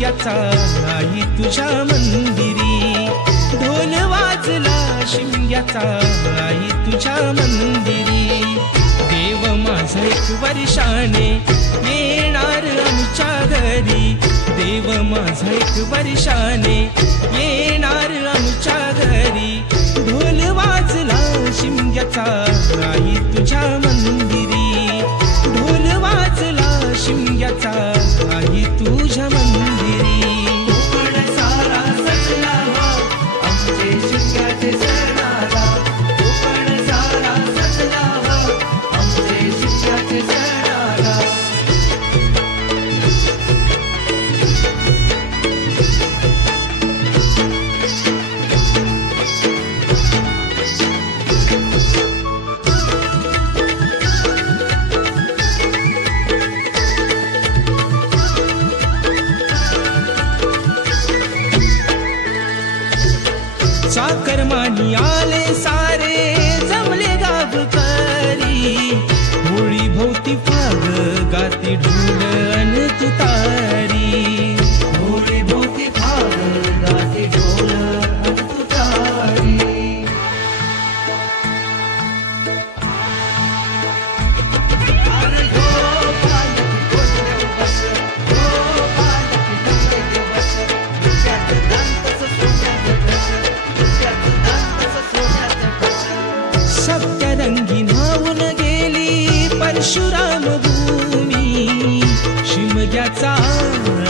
शिमग्याचा आई तुझ्या मंदिरी, ढोल वाजला शिमग्याचा आई तुझ्या मंदिरी. देव माझा एक वर्षाने येणार आमच्या घरी, देव माझा एक वर्षाने येणार आमच्या घरी. ढोल वाजला शिमग्याचा आई तुझ्या मंदिरी, ढोल वाजला शिमग्याचा आई तुझ्या मंदिरी. कोकण सारा सजला आमचे शिमग्याचे सणाला, कोकण सारा सजला आमचे शिमग्याचे सणाला. चाकरमानी आले सारे जमले गावकरी, होळी भोवती फाग गाती ढोल अन तुतारी. होळी भोवती फाग गाते ढोल अन तुतारी. अरे हो पालकी गोंड्याव बस, हो पालकी डोंगराव बस, डोक्यात दांतच सोन्याचं कस, डोक्यात दांतच सोन्याचं कस. सप्तरंगी न्हावून गेली परशुराम भूमी, शिमग्याचा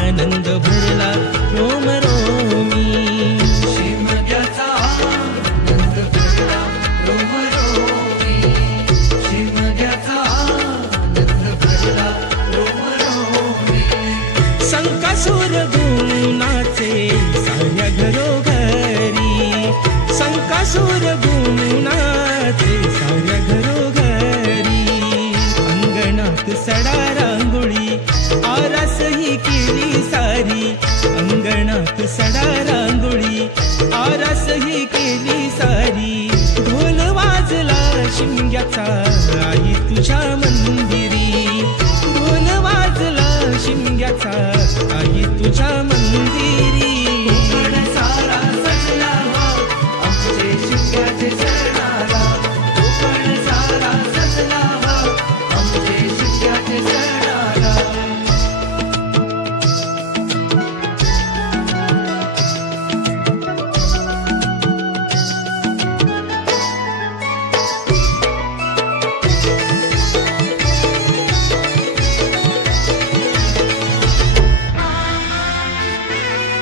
आनंद भरला रोम रोमी. शिमग्याचा आनंद भरला रोमरोमी, शिमग्याचा आनंद भरला रोमरोमी. संकासूर गुणाचे साऱ्या घरोघरी, संकासूर गुणाचे साऱ्या घरोघरी. अंगणात सडा रांगोळी आरास ही केली सारी, अंगणात सडा रांगोळी आरास ही केली सारी. ढोल वाजला शिमग्याचा आई तुझ्या मंदिरी, ढोल वाजला शिमग्याचा आई तुझ्या मंदिरी.